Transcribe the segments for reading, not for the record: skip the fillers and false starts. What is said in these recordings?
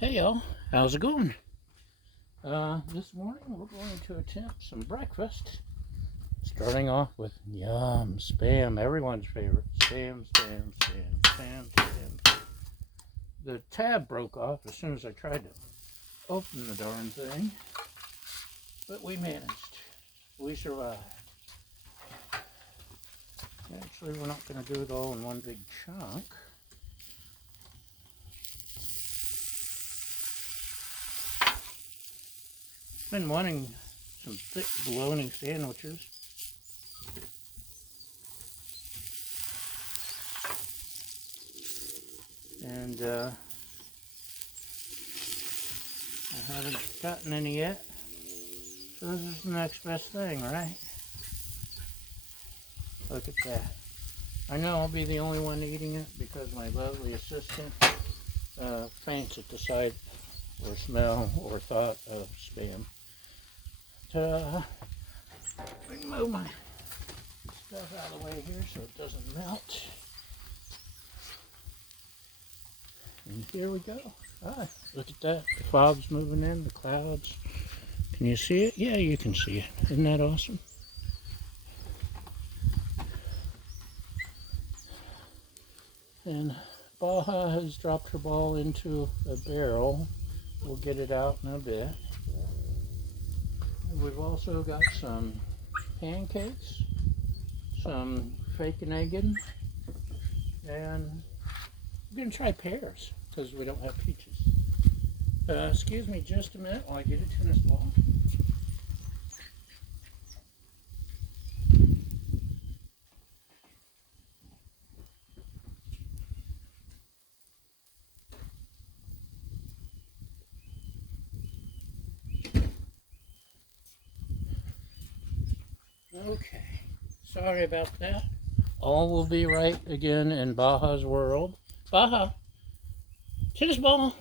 Hey y'all, how's it going? This morning we're going to attempt some breakfast. Starting off with spam, everyone's favorite. Spam. The tab broke off as soon as I tried to open the darn thing, but we managed. We survived. Actually, we're not going to do it all in one big chunk. Been wanting some thick bologna sandwiches. And I haven't gotten any yet. So this is the next best thing, right? Look at that. I know I'll be the only one eating it because my lovely assistant faints at the sight or smell or thought of spam. Let me move my stuff out of the way here so it doesn't melt. And here we go. Look at that. The fog's moving in, the clouds. Can you see it? Yeah, you can see it. Isn't that awesome? And Baja has dropped her ball into a barrel. We'll get it out in a bit. We've also got some pancakes, some fake and egging, and I'm going to try pears because we don't have peaches. Excuse me just a minute while I get a tennis ball. Okay, sorry about that. All will be right again in Baja's world. Baja, tennis ball.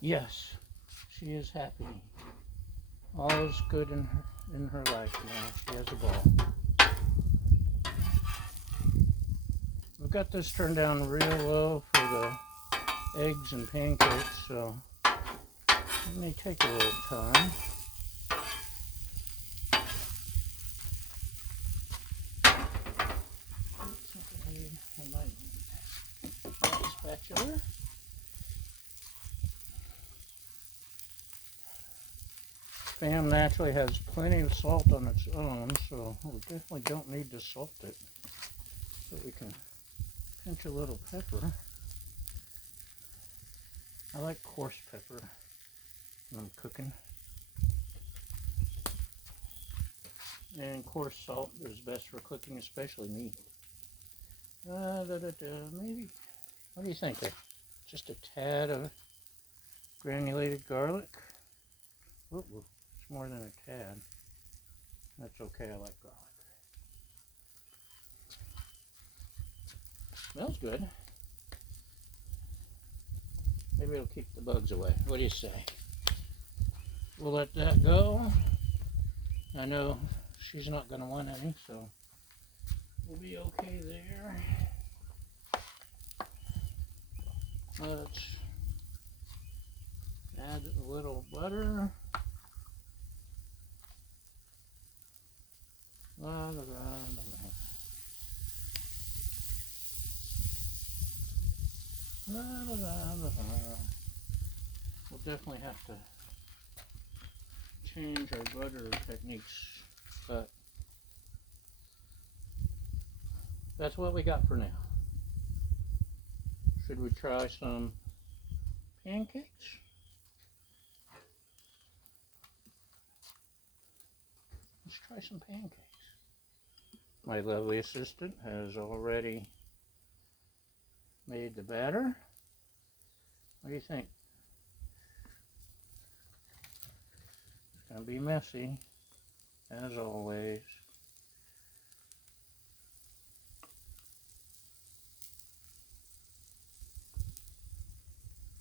Yes, she is happy. All is good in her life now. She has a ball. We've got this turned down real low for the eggs and pancakes, so it may take a little time. I might need a spatula. Spam naturally has plenty of salt on its own, so we definitely don't need to salt it. But we can pinch a little pepper. I like coarse pepper when I'm cooking. And coarse salt is best for cooking, especially meat. Maybe, what do you think there? Just a tad of granulated garlic. Ooh, it's more than a tad. That's okay, I like garlic. Smells good. Maybe it'll keep the bugs away. What do you say? We'll let that go. I know she's not going to want any, so we'll be okay there. Let's add a little butter. We'll definitely have to change our butter techniques, but that's what we got for now. Should we try some pancakes? Let's try some pancakes. My lovely assistant has already made the batter. What do you think? It's going to be messy, as always.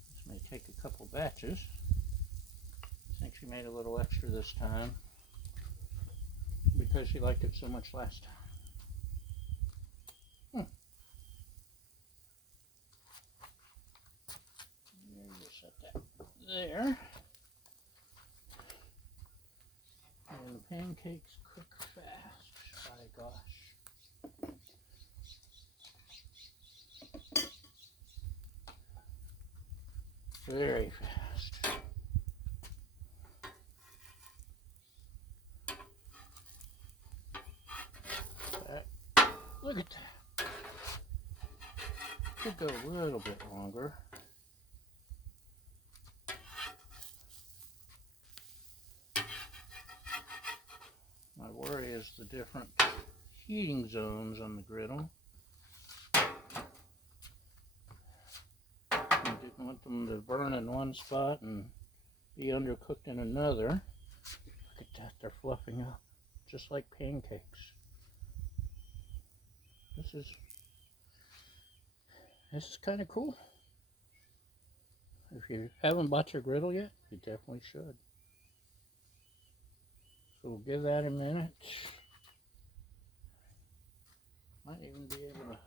This may take a couple batches. I think she made a little extra this time because she liked it so much last time. there. And the pancakes cook fast, by gosh. Very fast. Look at that. Could go a little bit longer. My worry is the different heating zones on the griddle. I didn't want them to burn in one spot and be undercooked in another. Look at that, they're fluffing up, just like pancakes. This is kind of cool. If you haven't bought your griddle yet, you definitely should. So we'll give that a minute. Might even be able to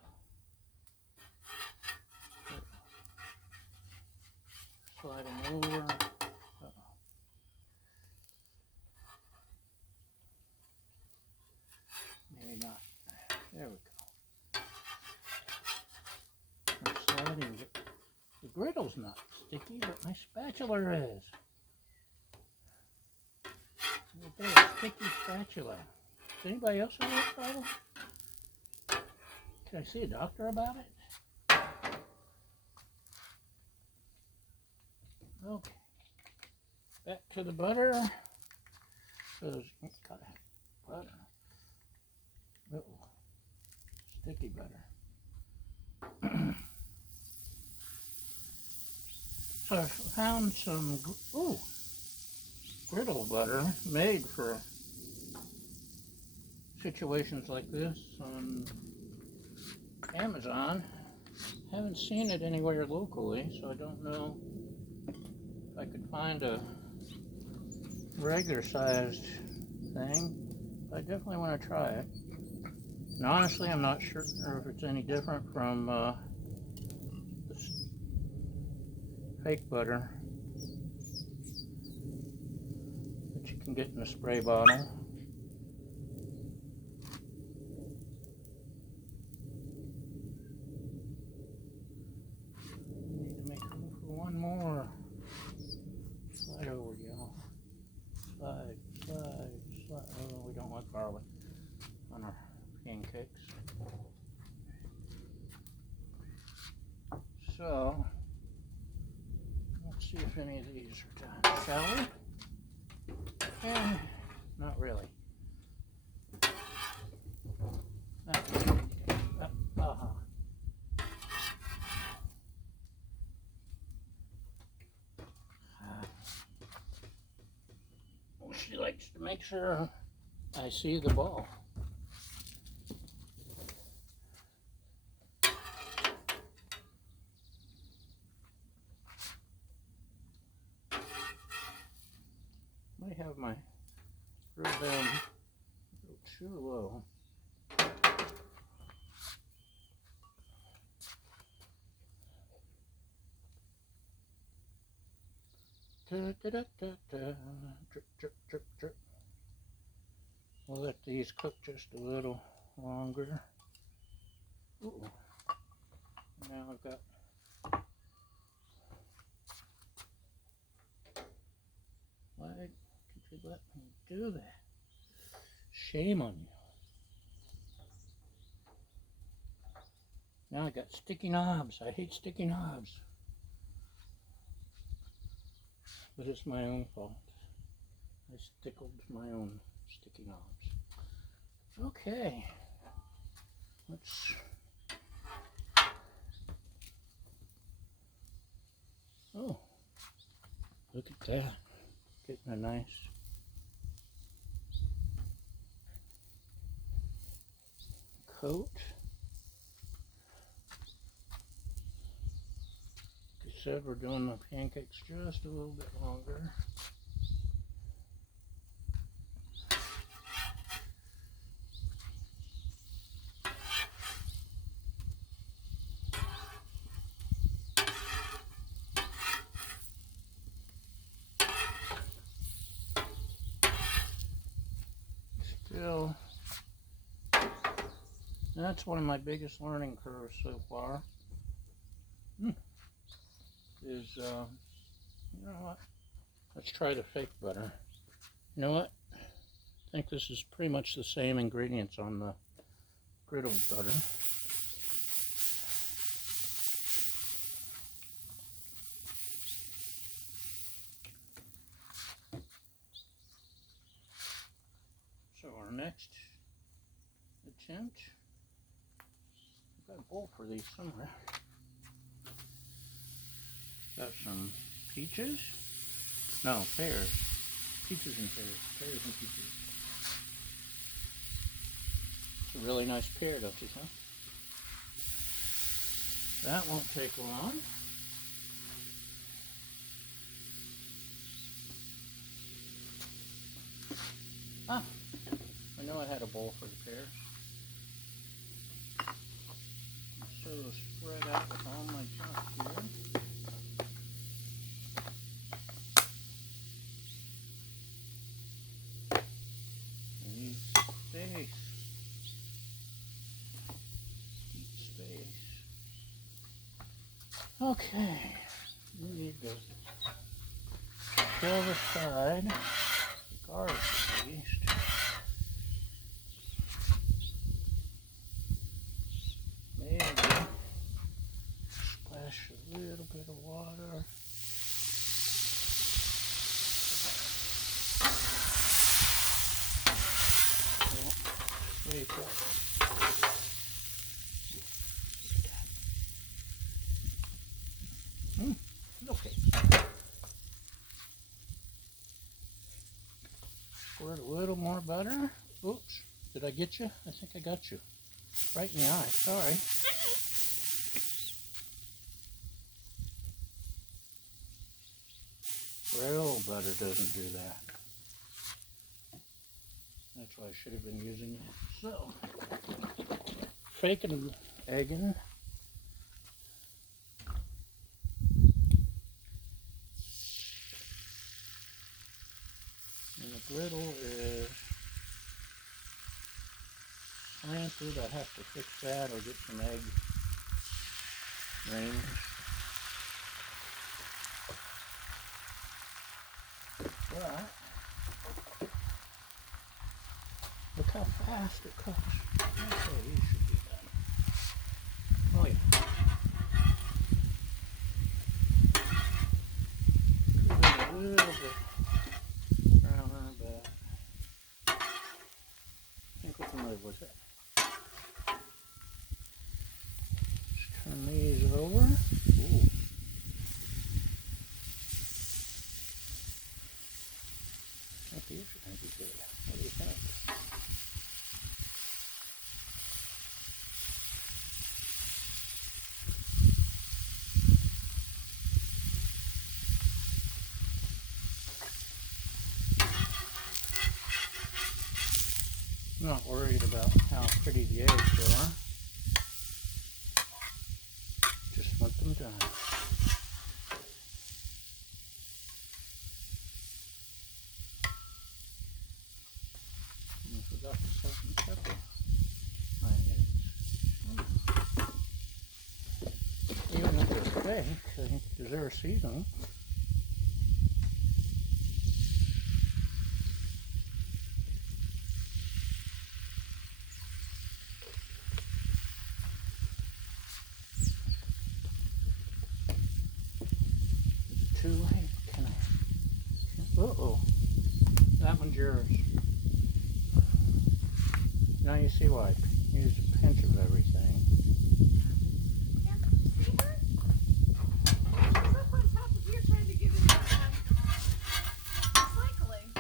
slide them over. Maybe not. There we go. I'm sliding it. The griddle's not sticky, but my spatula is. Look at a sticky spatula. Does anybody else have that problem? Can I see a doctor about it? Okay. Back to the butter. Gotta have butter. Uh-oh. Sticky butter. So I found some griddle butter made for situations like this on Amazon. Haven't seen it anywhere locally, so I don't know if I could find a regular sized thing. I definitely want to try it. And honestly, I'm not sure if it's any different from this fake butter that you can get in a spray bottle. Need to make room for one more. Slide over, y'all. Slide, slide, slide. Oh, we don't want garlic on our pancakes. So, let's see if any of these are done, shall we? And not really. She likes to make sure I see the ball. Might have my grill down a little too low. Da, da, da, da, da. Drip, drip, drip, drip. We'll let these cook just a little longer. Ooh. Now I've got why did you let me do that? Shame on you. Now I got sticky knobs. I hate sticky knobs. But it's my own fault. I stickled my own sticky knobs. Okay. Let's look at that. Getting a nice coat. Like I said, we're doing the pancakes just a little bit longer. That's one of my biggest learning curves so far. Is, you know what? Let's try the fake butter. You know what? I think this is pretty much the same ingredients on the griddle butter. So our next attempt, I've got a bowl for these somewhere. Got some peaches. No, pears. Peaches and pears. Pears and peaches. It's a really nice pear, don't you think? That won't take long. Ah, I know I had a bowl for the pears. So spread out with all my junk here. Space. Deep space. Okay. We need to fill aside the garlic paste. Maybe splash a little bit of water. Scrape it. Okay. Squirt a little more butter. Oops. Did I get you? I think I got you. Right in the eye. Sorry. Real butter doesn't do that. That's why I should have been using it. So, fake and egging. And the griddle is slanted. I have to fix that or get some egg rings. But look how fast it cooks. Okay, these should be done. Oh yeah. A little bit browner, but I think we can live with it. Just turn these over. Ooh. I think these are going to be good. What do you think? I'm not worried about how pretty the eggs are. Just want them done. And I forgot the salt and pepper. My eggs. Even if they're fake, I think they deserve seasoning. Too late. Can I? Uh-oh. That one's yours. Now you see why. Use a pinch of everything. Yeah, see her? She's up on top of here trying to get in cycling.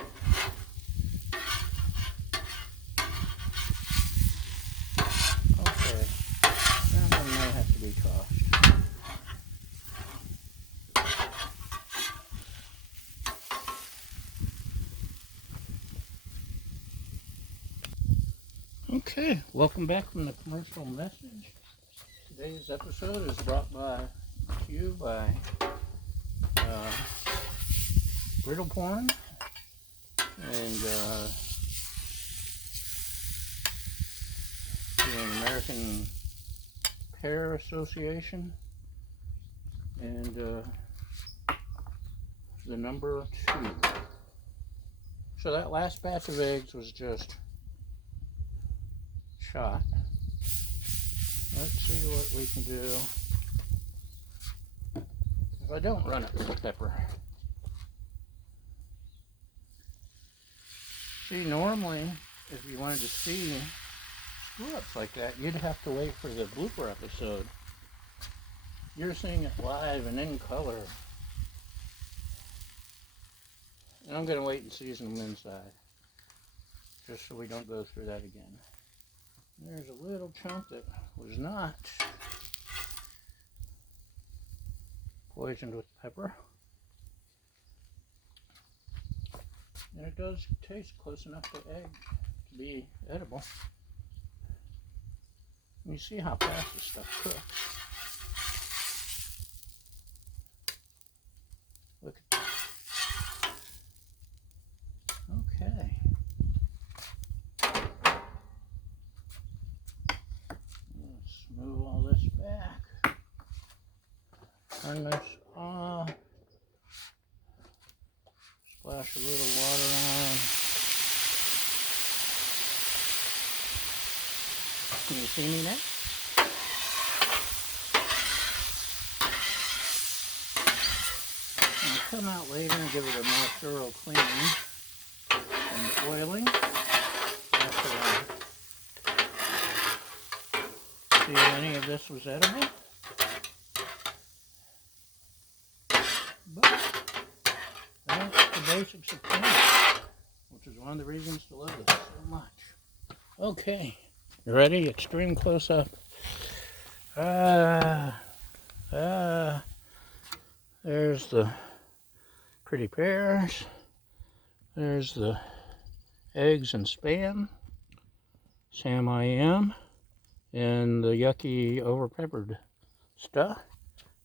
Okay. That one may have to be tossed. Okay, welcome back from the commercial message. Today's episode is brought to you by Griddle Porn and the American Pear Association, and the number 2. So that last batch of eggs was just shot. Let's see what we can do if I don't run it with pepper. See, normally, if you wanted to see screw-ups like that, you'd have to wait for the blooper episode. You're seeing it live and in color. And I'm going to wait and season them inside, just so we don't go through that again. There's a little chunk that was not poisoned with pepper. And it does taste close enough to egg to be edible. And you see how fast this stuff cooks. Look at that. Okay. Let's move all this back. Turn this off. Splash a little water on. Can you see me now? I'll come out later and give it a more thorough cleaning and oiling. After I see if any of this was edible. But that's the basics of cleaning, which is one of the reasons to love this so much. Okay, you ready? Extreme close up. There's the pretty pears. There's the eggs and Spam, Sam I Am, and the yucky over-peppered stuff.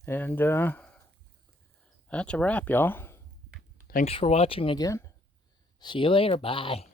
And that's a wrap, y'all. Thanks for watching again. See you later. Bye.